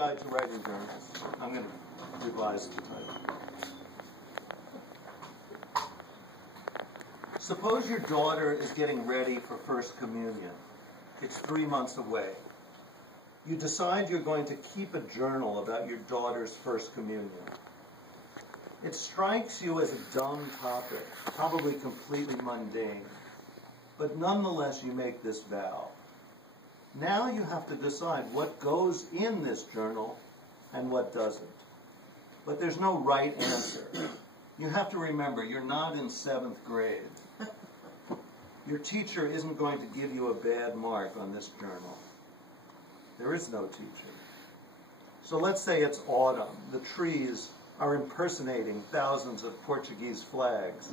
Guide to Writing Journals. I'm going to revise the title. Suppose your daughter is getting ready for First Communion. It's 3 months away. You decide you're going to keep a journal about your daughter's First Communion. It strikes you as a dumb topic, probably completely mundane, but nonetheless you make this vow. Now you have to decide what goes in this journal and what doesn't. But there's no right answer. You have to remember, you're not in 7th grade. Your teacher isn't going to give you a bad mark on this journal. There is no teacher. So let's say it's autumn. The trees are impersonating thousands of Portuguese flags.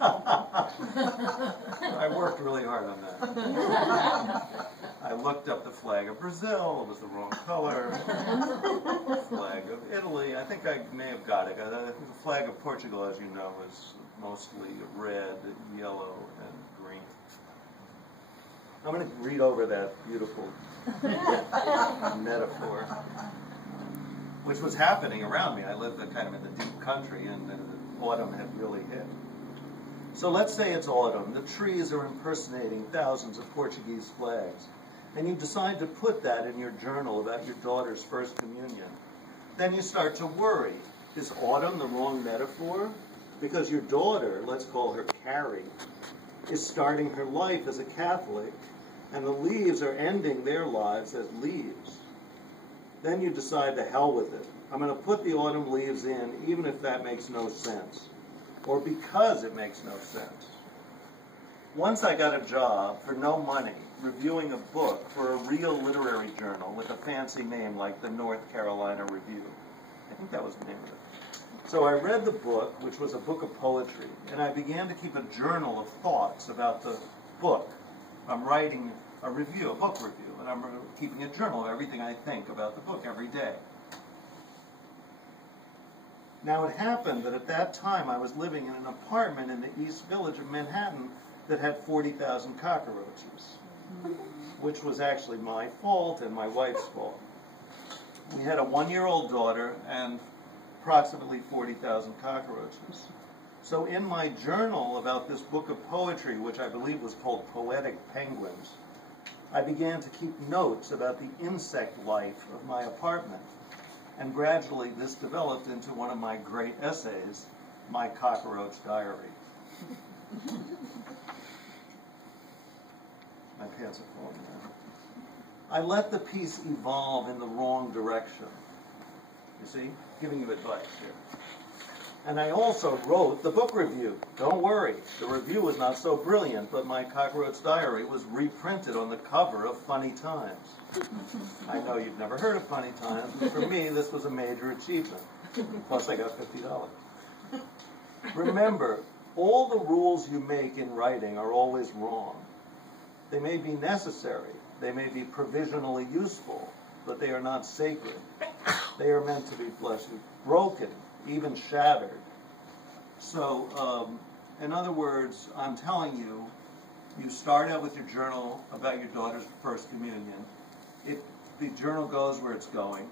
I worked really hard on that. I looked up the flag of Brazil. It was the wrong color. Flag of Italy. I think I may have got it. The flag of Portugal, as you know, is mostly red, yellow, and green. I'm going to read over that beautiful metaphor, which was happening around me. I lived kind of in the deep country, and the autumn had really hit. So let's say it's autumn. The trees are impersonating thousands of Portuguese flags, and you decide to put that in your journal about your daughter's First Communion. Then you start to worry. Is autumn the wrong metaphor? Because your daughter, let's call her Carrie, is starting her life as a Catholic, and the leaves are ending their lives as leaves. Then you decide to hell with it. I'm going to put the autumn leaves in, even if that makes no sense, or because it makes no sense. Once I got a job for no money, reviewing a book for a real literary journal with a fancy name like the North Carolina Review. I think that was the name of it. So I read the book, which was a book of poetry, and I began to keep a journal of thoughts about the book. I'm writing a review, a book review, and I'm keeping a journal of everything I think about the book every day. Now it happened that at that time I was living in an apartment in the East Village of Manhattan that had 40,000 cockroaches, which was actually my fault and my wife's fault. We had a 1-year-old daughter and approximately 40,000 cockroaches. So in my journal about this book of poetry, which I believe was called Poetic Penguins, I began to keep notes about the insect life of my apartment. And gradually this developed into one of my great essays, My Cockroach Diary. My pants are falling down. I let the piece evolve in the wrong direction. You see? Giving you advice here. And I also wrote the book review. Don't worry, the review was not so brilliant, but My Cockroach Diary was reprinted on the cover of Funny Times. I know you've never heard of Funny Times, but for me, this was a major achievement. Plus, I got $50. Remember, all the rules you make in writing are always wrong. They may be necessary, they may be provisionally useful, but they are not sacred. They are meant to be fleshly, broken, even shattered. So, in other words, I'm telling you, you start out with your journal about your daughter's First Communion. The journal goes where it's going,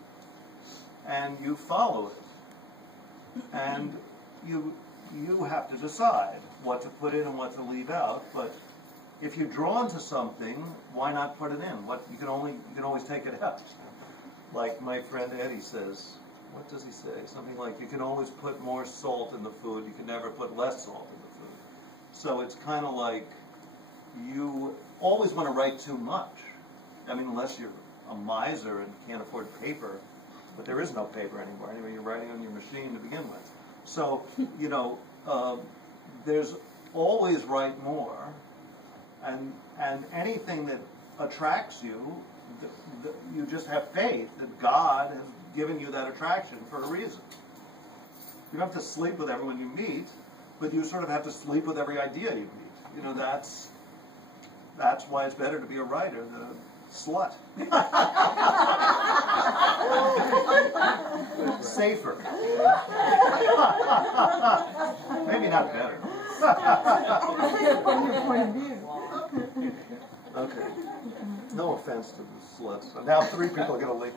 and you follow it. And you have to decide what to put in and what to leave out. But if you're drawn to something, why not put it in? You can always take it out. Like my friend Eddie says. What does he say? Something like, you can always put more salt in the food, you can never put less salt in the food. So it's kind of like, you always want to write too much. I mean, unless you're a miser and can't afford paper, but there is no paper anymore. Anyway, you're writing on your machine to begin with. So, there's always write more, and anything that attracts you, you just have faith that God has given you that attraction for a reason. You don't have to sleep with everyone you meet, but you sort of have to sleep with every idea you meet. That's why it's better to be a writer than a slut. Safer. Maybe not better. From your point of view. Okay. No offense to the sluts. Now 3 people are going to leave.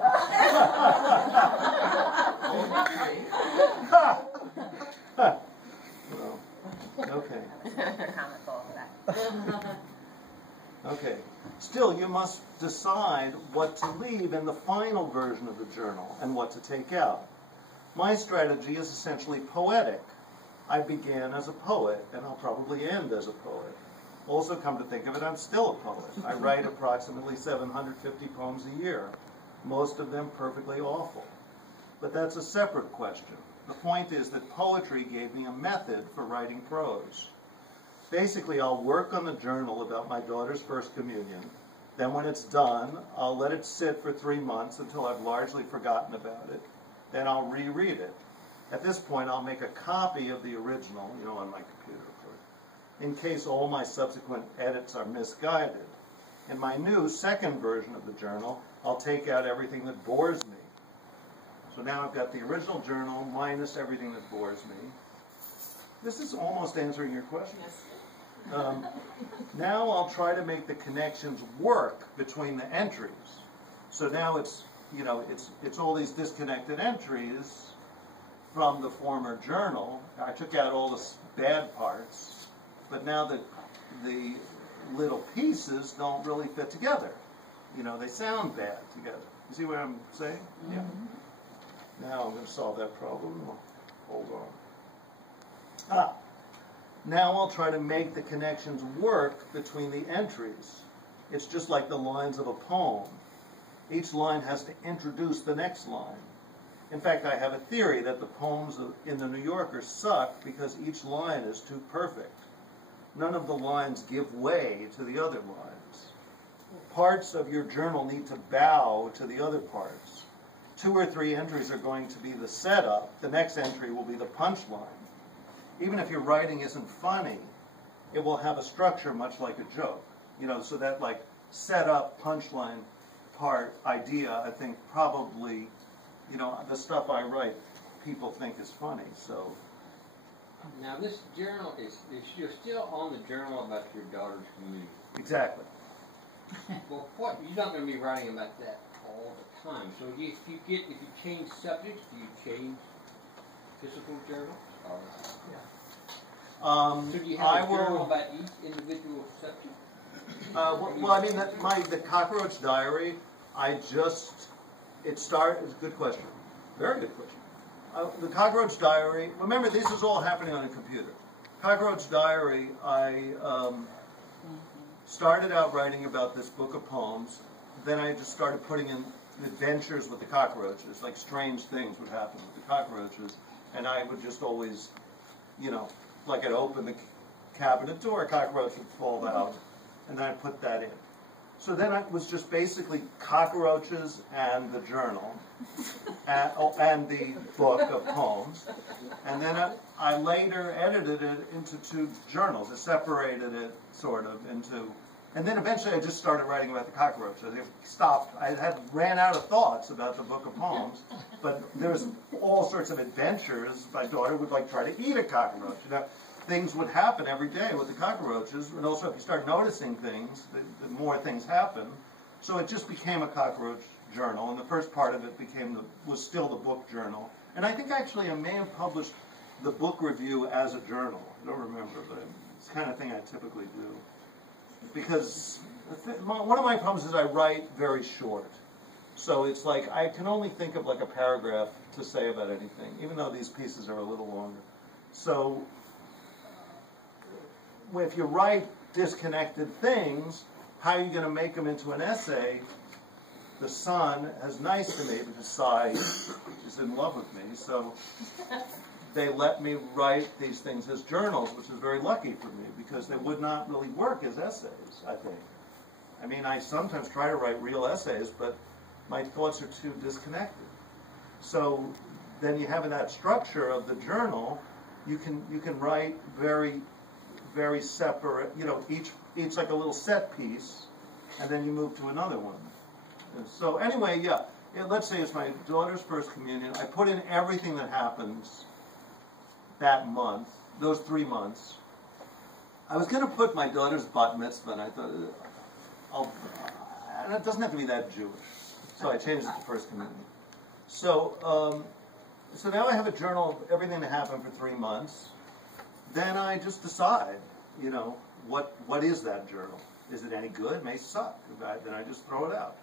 decide what to leave in the final version of the journal and what to take out. My strategy is essentially poetic. I began as a poet, and I'll probably end as a poet. Also, come to think of it, I'm still a poet. I write approximately 750 poems a year, most of them perfectly awful. But that's a separate question. The point is that poetry gave me a method for writing prose. Basically, I'll work on the journal about my daughter's first communion. Then when it's done, I'll let it sit for 3 months until I've largely forgotten about it. Then I'll reread it. At this point, I'll make a copy of the original, on my computer, of course, in case all my subsequent edits are misguided. In my new second version of the journal, I'll take out everything that bores me. So now I've got the original journal minus everything that bores me. This is almost answering your question. Now I'll try to make the connections work between the entries. So now it's all these disconnected entries from the former journal. I took out all the bad parts, but now the little pieces don't really fit together. They sound bad together. You see what I'm saying? Yeah. Now I'm going to solve that problem. Hold on. Now I'll try to make the connections work between the entries. It's just like the lines of a poem. Each line has to introduce the next line. In fact, I have a theory that the poems in the New Yorker suck because each line is too perfect. None of the lines give way to the other lines. Parts of your journal need to bow to the other parts. 2 or 3 entries are going to be the setup. The next entry will be the punchline. Even if your writing isn't funny, it will have a structure much like a joke. So that setup, punchline part idea, I think probably, the stuff I write, people think is funny. So now this journal is you're still on the journal about your daughter's community. Exactly. Well, you're not going to be writing about that all the time. So if you change subjects, do you change physical journals? So do you have a journal about each individual subject? The cockroach diary, it's a good question. Very good question. The cockroach diary, remember this is all happening on a computer. Cockroach diary, I started out writing about this book of poems. Then I just started putting in adventures with the cockroaches, like strange things would happen with the cockroaches. And I would just always, I'd open the cabinet door, a cockroach would fall out, and then I'd put that in. So then it was just basically cockroaches and the journal, and the book of poems. And then I later edited it into 2 journals. I separated it sort of into, and then eventually I just started writing about the cockroaches. I stopped. I ran out of thoughts about the book of poems, but there's all sorts of adventures. My daughter would try to eat a cockroach. Things would happen every day with the cockroaches, and also if you start noticing things, the more things happen. So it just became a cockroach journal, and the first part of it was still the book journal. And I think actually I may have published the book review as a journal. I don't remember, but it's the kind of thing I typically do. Because one of my problems is I write very short. So it's I can only think of a paragraph to say about anything, even though these pieces are a little longer. So if you write disconnected things, how are you going to make them into an essay? The Sun is nice to me because Cy is in love with me, so they let me write these things as journals, which is very lucky for me because they would not really work as essays, I think. I sometimes try to write real essays, but my thoughts are too disconnected. So then you have that structure of the journal, you can write very, very separate, each like a little set piece, and then you move to another one. And so anyway, let's say it's my daughter's first communion. I put in everything that happens that month, those 3 months. I was going to put my daughter's bat mitzvah, and I thought, it doesn't have to be that Jewish. So I changed it to first communion. So now I have a journal of everything that happened for 3 months. Then I just decide, what is that journal? Is it any good? It may suck. Then I just throw it out.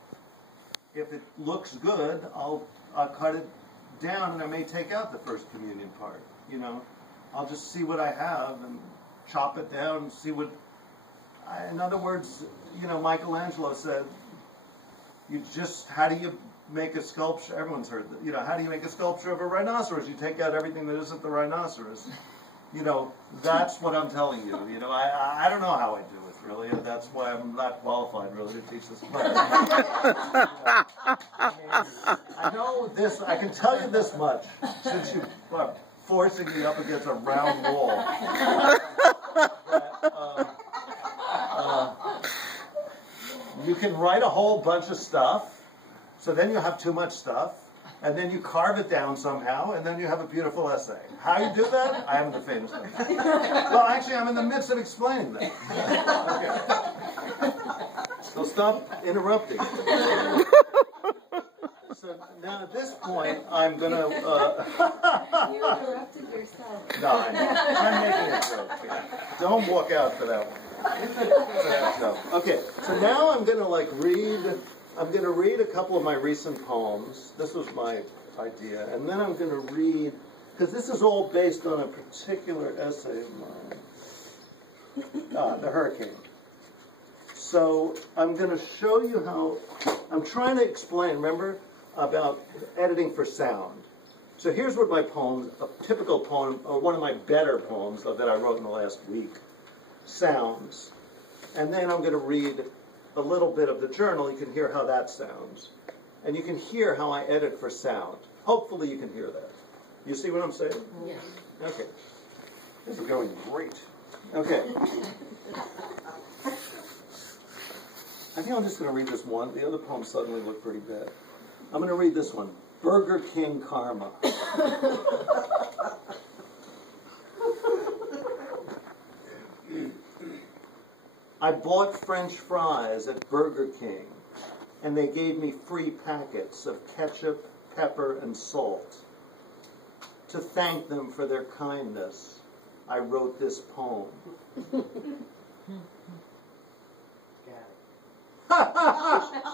If it looks good, I'll cut it down, and I may take out the First Communion part. You know, I'll just see what I have and chop it down and see what. In other words, you know, Michelangelo said, how do you make a sculpture? Everyone's heard that. You know, how do you make a sculpture of a rhinoceros? You take out everything that isn't the rhinoceros. You know, that's what I'm telling you. You know, I don't know how I do it, really. And that's why I'm not qualified, really, to teach this class. I know this, I can tell you this much, since you are forcing me up against a round wall. You can write a whole bunch of stuff, so then you have too much stuff, and then you carve it down somehow, and then you have a beautiful essay. How you do that? I haven't the faintest idea. Well, actually, I'm in the midst of explaining that. Okay. So stop interrupting. So now at this point, I'm going to... You interrupted yourself. No, I'm making a joke. Yeah. Don't walk out for that one. So, okay, so now I'm going to I'm going to read a couple of my recent poems. This was my idea. And then I'm going to read, because this is all based on a particular essay of mine. The Hurricane. So I'm going to show you how, I'm trying to explain, remember, about editing for sound. So here's what my poem, a typical poem, or one of my better poems that I wrote in the last week, sounds. And then I'm going to read a little bit of the journal. You can hear how that sounds. And you can hear how I edit for sound. Hopefully you can hear that. You see what I'm saying? Yes. Okay. This is going great. Okay. I think I'm just going to read this one. The other poems suddenly look pretty bad. I'm going to read this one. Burger King Karma. I bought French fries at Burger King, and they gave me free packets of ketchup, pepper, and salt. To thank them for their kindness, I wrote this poem.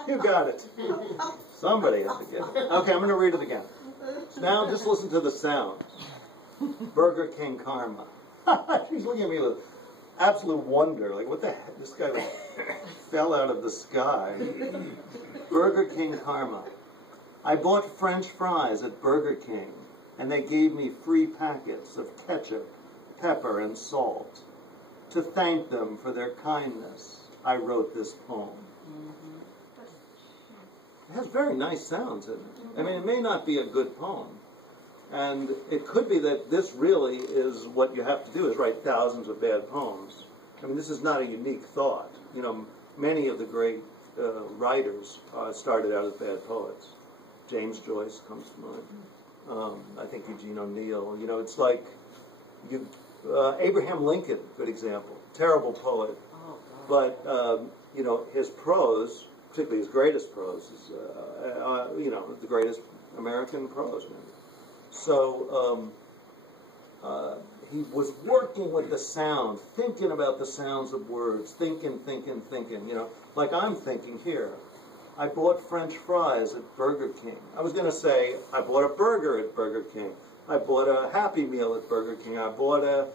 You got it. Somebody had to get it. Okay, I'm going to read it again. Now just listen to the sound. Burger King Karma. She's looking at me with absolute wonder. Like, what the heck? This guy fell out of the sky. Burger King Karma. I bought French fries at Burger King, and they gave me free packets of ketchup, pepper, and salt. To thank them for their kindness, I wrote this poem. It has very nice sounds in it. I mean, it may not be a good poem. And it could be that this really is what you have to do, is write thousands of bad poems. I mean, this is not a unique thought. You know, many of the great writers started out as bad poets. James Joyce comes to mind. I think Eugene O'Neill. You know, it's like Abraham Lincoln, good example. Terrible poet. But, you know, his prose, particularly his greatest prose, is, you know, the greatest American prose, maybe. So he was working with the sound, thinking about the sounds of words, thinking, you know, like I'm thinking here. I bought French fries at Burger King. I was going to say, I bought a burger at Burger King. I bought a Happy Meal at Burger King. I bought a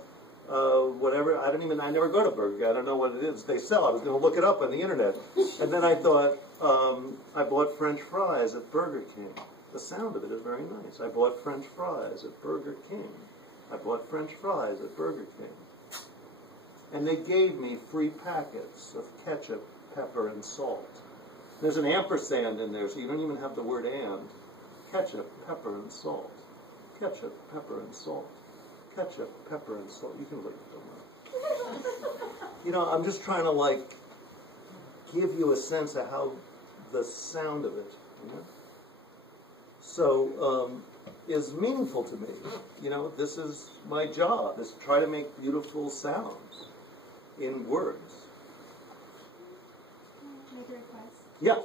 whatever, I never go to Burger King. I don't know what it is they sell. I was going to look it up on the internet. And then I thought, I bought French fries at Burger King. The sound of it is very nice. I bought French fries at Burger King. I bought French fries at Burger King. And they gave me free packets of ketchup, pepper, and salt. There's an ampersand in there, so you don't even have the word and. Ketchup, pepper, and salt. Ketchup, pepper, and salt. Ketchup, pepper, and salt. You can look at them. You know, I'm just trying to, like, give you a sense of how the sound of it, you know? So, is meaningful to me. You know, this is my job, is to try to make beautiful sounds in words. Can I make a request? Yeah.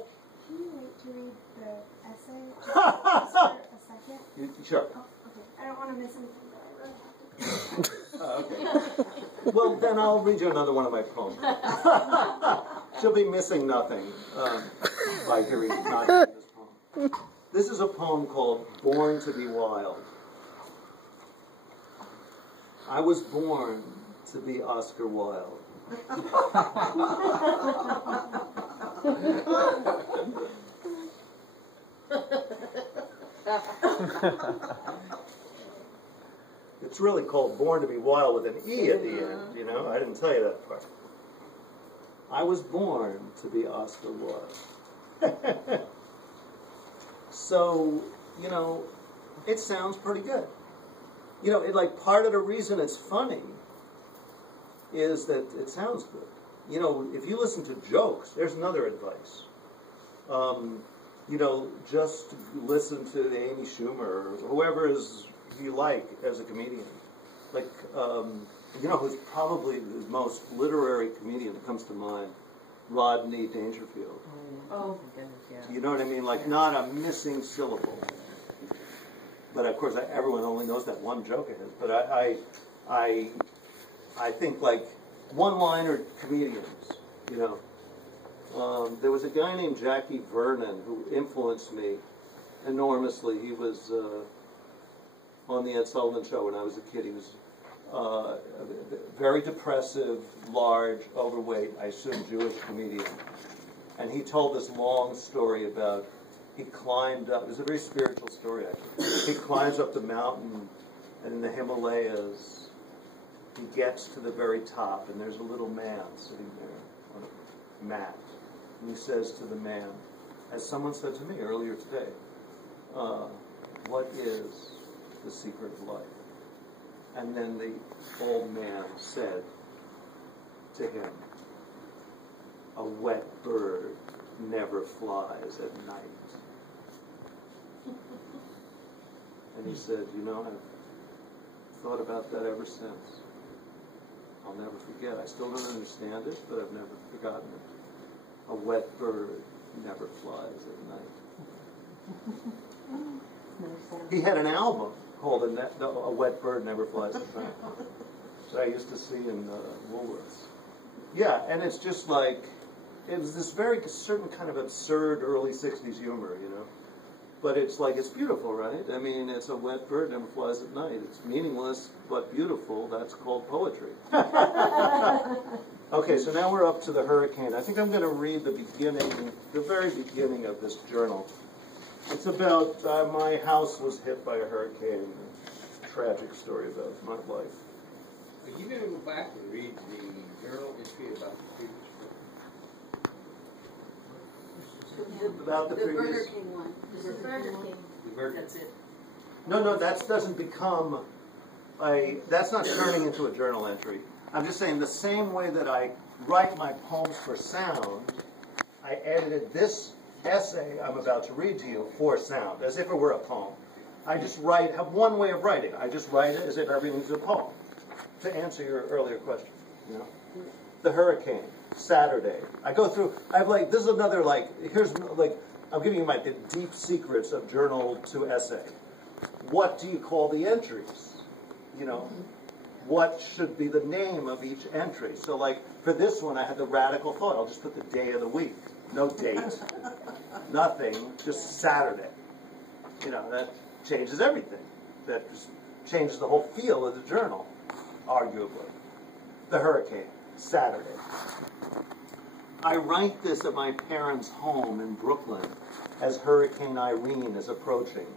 Can you wait to read the essay just for a second? Sure. Oh, okay. I don't want to miss anything that I wrote. Okay. Well, then I'll read you another one of my poems. She'll be missing nothing by hearing not hearing this poem. This is a poem called Born to be Wild. I was born to be Oscar Wilde. It's really called Born to be Wild with an E at the end, you know? I didn't tell you that part. I was born to be Oscar Wilde. So, you know, it sounds pretty good. You know, like part of the reason it's funny is that it sounds good. You know, if you listen to jokes, there's another advice. You know, just listen to Amy Schumer or whoever is you like as a comedian. Like, you know, who's probably the most literary comedian that comes to mind? Rodney Dangerfield. Oh, goodness, yeah. You know what I mean? Like, not a missing syllable. But of course, everyone only knows that one joke of his. But I think like one-liner comedians. You know, there was a guy named Jackie Vernon who influenced me enormously. He was on the Esalen show when I was a kid. He was very depressive, large, overweight, I assume Jewish comedian. And he told this long story about he climbed up. It was a very spiritual story, actually. He climbs up the mountain, and in the Himalayas, he gets to the very top, and there's a little man sitting there on a mat. And he says to the man, as someone said to me earlier today, what is the secret of life? And then the old man said to him, a wet bird never flies at night. And he said, you know, I've thought about that ever since. I'll never forget. I still don't understand it, but I've never forgotten it. A wet bird never flies at night. He had an album called A Wet Bird Never Flies at Night, that I used to see in Woolworths. Yeah, and it's just like, it was this very certain kind of absurd early 60s humor, you know? But it's like, it's beautiful, right? I mean, it's a wet bird never flies at night. It's meaningless, but beautiful. That's called poetry. Okay, so now we're up to the hurricane. I think I'm going to read the beginning, the very beginning of this journal. It's about my house was hit by a hurricane. A tragic story about my life. Are you going to go back and read the journal entry about the previous book? About the previous... Burger King one. This is Burger King. The Burger That's it. No, that doesn't become that's not turning into a journal entry. I'm just saying the same way that I write my poems for sound, I edited this essay I'm about to read to you for sound, as if it were a poem. I just have one way of writing. I just write it as if everything's a poem. To answer your earlier question, you know? The hurricane, Saturday. I go through, this is another, here's, I'm giving you the deep secrets of journal to essay. What do you call the entries? You know, what should be the name of each entry? So, for this one, I had the radical thought. I'll just put the day of the week. No date, nothing, just Saturday. You know, that changes everything. That just changes the whole feel of the journal, arguably. The hurricane, Saturday. I write this at my parents' home in Brooklyn as Hurricane Irene is approaching.